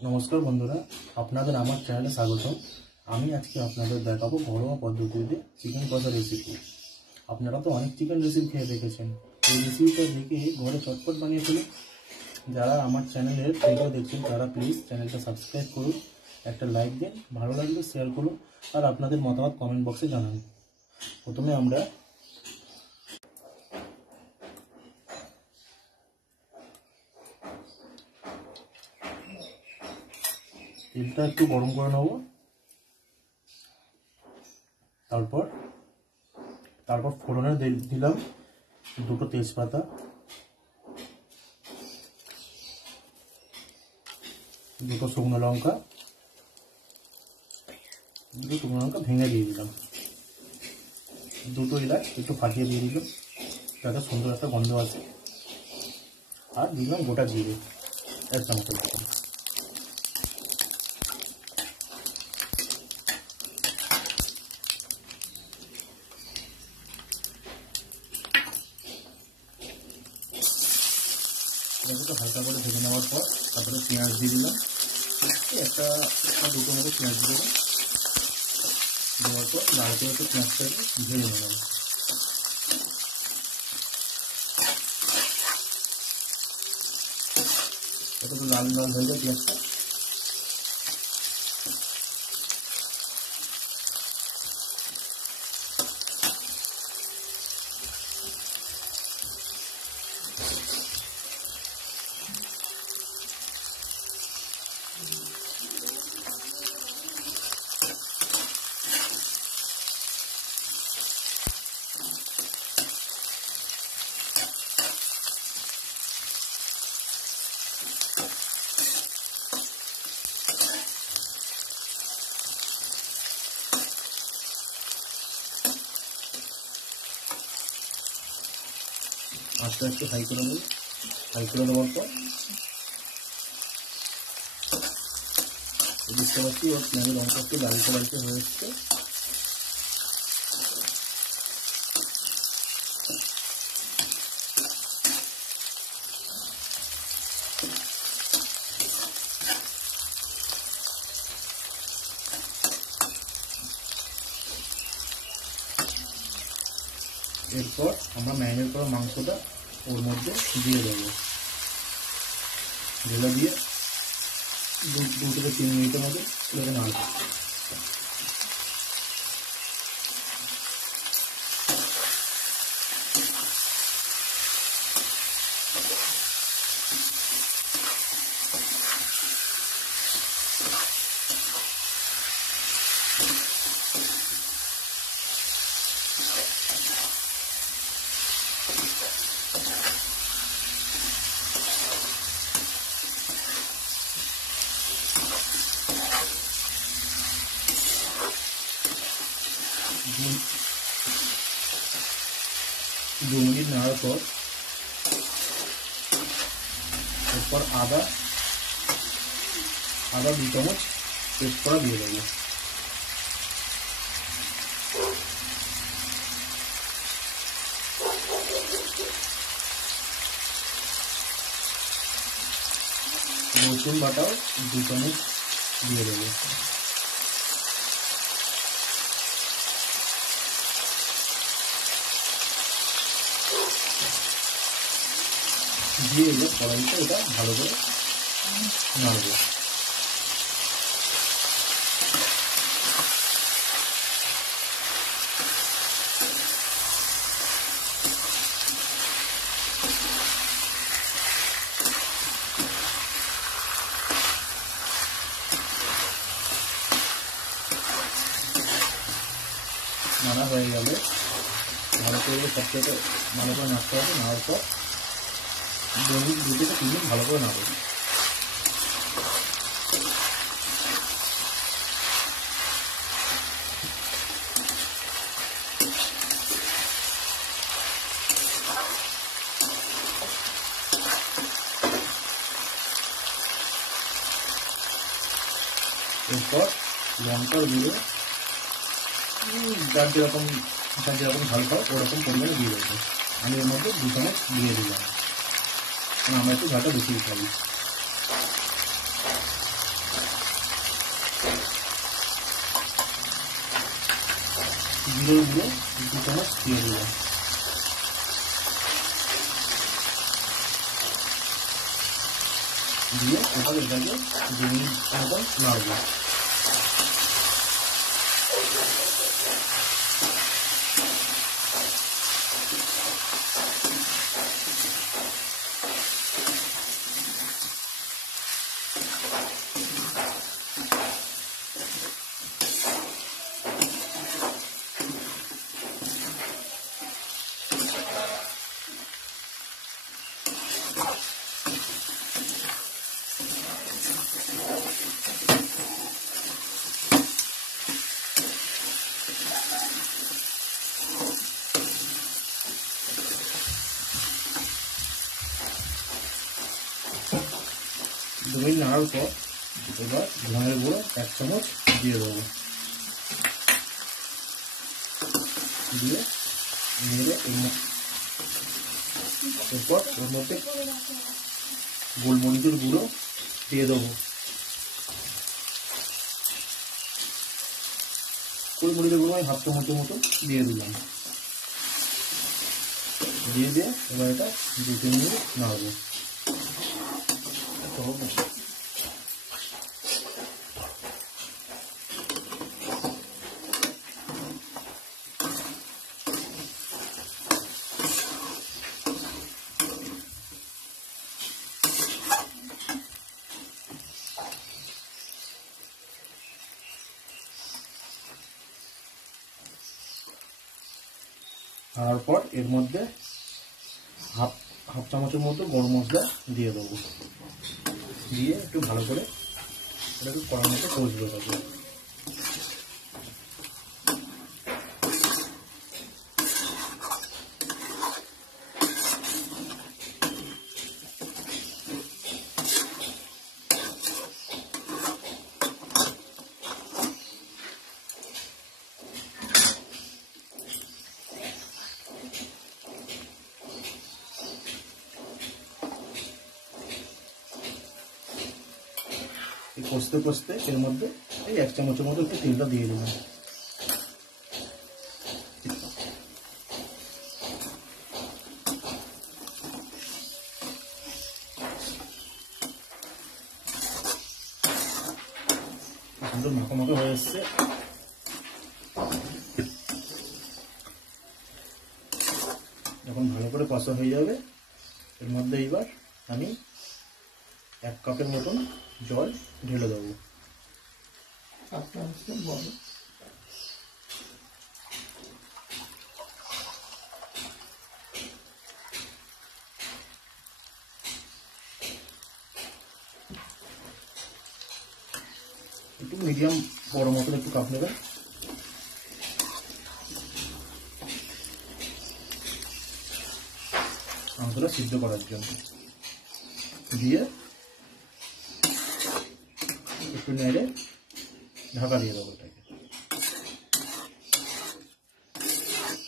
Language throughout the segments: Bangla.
नमस्कार बंधुरा आपनादेर आमार चैनेले स्वागतम। आमी आजके आपनादेर देखाबो घरोया पद्धतिते चिकेन कषा रेसिपि। आपनारा तो अनेक चिकेन रेसिपि खेये देखेछेन, एई रेसिपिटा देखे घरे चटपट बानिये फेलुन। जारा आमार चैनेलेर भिडियो देखछेन तारा प्लिज चैनेलटा सबस्क्राइब करुन, एकटा लाइक दिन, भालो लागले शेयर करुन और आपनादेर मतामत कमेंट बक्से जानान। प्रथमे आमरा तेलटा एकटु गरम करे नेब। तारपर फोड़ने दिलाम दुटो तेजपाता, दुटो शुकनो लंका, भेंगे दिए दिलाम, दुटो एलाच एकटु फाटिए दिए दिलाम जाते सुंदर एक गंध आछे। और दिलाम गोटा जिरे एक चामचेर मतो। हाल्का করে ভেজে নেওয়ার পর তারপরে পেঁয়াজ দিয়ে দিলাম, একটা দুটো মতো পেঁয়াজ দিয়ে দিলাম। দেওয়ার পর লাল করে একটু পেঁয়াজটাকে ভেজে নিলাম। এটা তো লাল লাল হয়ে যায় পেঁয়াজটা। আস্তে আস্তে ফ্রাই করে নেব। ফ্রাই করে দেওয়ার পর বুঝতে পারছি ওর পেঁয়াজের রঙটা একটু লালচে লালচে হয়ে এসছে। এরপর আমরা ম্যারিনেট করা মাংসটা ওর মধ্যে দিয়ে দেবো। ঢেলে দিয়ে 2 থেকে 3 মিনিটের মধ্যে এটাকে নাড়বো। दो मिनट नाड़ार पर एरपर आदा 2 चामच पेस्ट करा दिए देव। रसुन बाटाओ 2 चामच दिए देव। দিয়ে কড়াইতে এটা ভালো করে নাড়বো। নাড়া হয়ে গেলে ভালো করে সবথেকে ভালো করে নাড়তে হবে। নাড়ার পর 2 থেকে 3 মিনিট ভালো করে নাড়ব। এরপর লঙ্কার গুঁড়ো যার যেরকম ঝাল খাও ওরকম পরিমাণে দিয়ে দেবো। আমি এর মধ্যে 2 চামচ দিয়ে দিলাম, আমরা একটু ঝালটা বেশি খাই। জিরে গুঁড়ো 2 চামচ দিয়ে দিলাম। দিয়ে এবার এটাকে 2 মিনিট মতন নাড়বো। দই নাড়ার পর এবার ধনের গুঁড়ো 1 চামচ দিয়ে দেবো। দিয়ে নেড়ে এরপর ওর মধ্যে গোলমরিচের গুঁড়ো দিয়ে দেবো। গোলমরিচের গুঁড়ো আমি 1/2 চামচের মতো দিয়ে দিলাম। দিয়ে এবার এটা 2-3 মিনিট নাড়বো। তারপর এর মধ্যে হাফ চামচের মতো গরম মশলা দিয়ে দেবো। দিয়ে একটু ভালো করে এটাকে কড়ার মতো কষবে থাকবে। কষতে কষতে এর মধ্যে এই 1 চামচের মতো একটু তেলটা দিয়ে দিলাম। সুন্দর মাখা মাখা হয়ে এসছে। যখন ভালো করে কষা হয়ে যাবে এর মধ্যে এবার আমি 1 কাপের মতন জল ঢেলে দেবো। একটু মিডিয়াম বড় মতন একটু কাপ নেবেন। মাংসটা সিদ্ধ করার জন্য দিয়ে একটু নেড়ে ঢাকা দিয়ে দেবো। এটাকে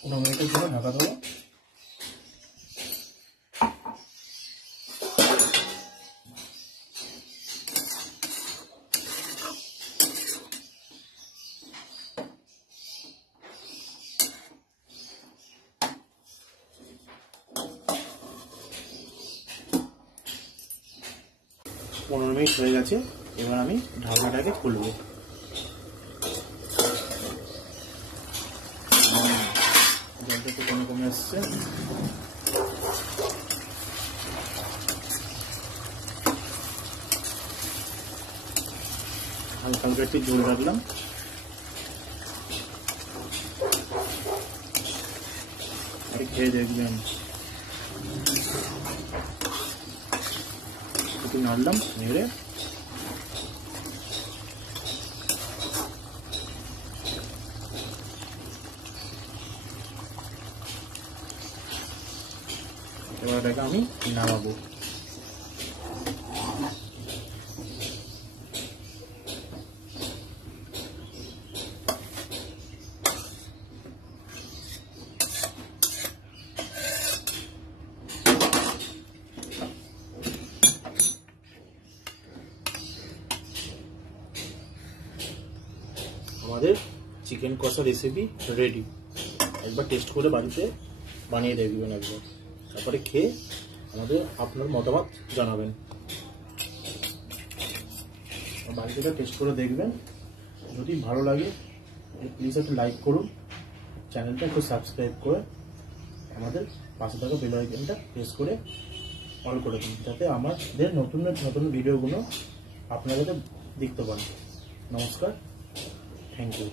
15 মিনিটের জন্য ঢাকা দেবো। পনেরো মিনিট হয়ে গেছে। এবার আমি ঢাকনাটাকে খুলবো। জলটা একটু কমে কমে আসছে। হালকা হালকা একটু জল রাখলাম। আর খেয়ে দেখবেন। একটু নাড়লাম, নেড়ে এবার এটাকে আমি নামাবো। আমাদের চিকেন কষা রেসিপি রেডি। একবার টেস্ট করে বাড়িতে বানিয়ে দেখবেন একবার, তারপরে খেয়ে আমাদের আপনার মতামত জানাবেন। বাড়িতে এটা টেস্ট করে দেখবেন, যদি ভালো লাগে প্লিজ একটু লাইক করুন, চ্যানেলটা একটু সাবস্ক্রাইব করে আমাদের পাশে থাকা বেল আইকনটা প্রেস করে অল করে দিন, যাতে আমাদের নতুন নতুন ভিডিওগুলো আপনারা যাতে দেখতে পান। নমস্কার, থ্যাংক ইউ।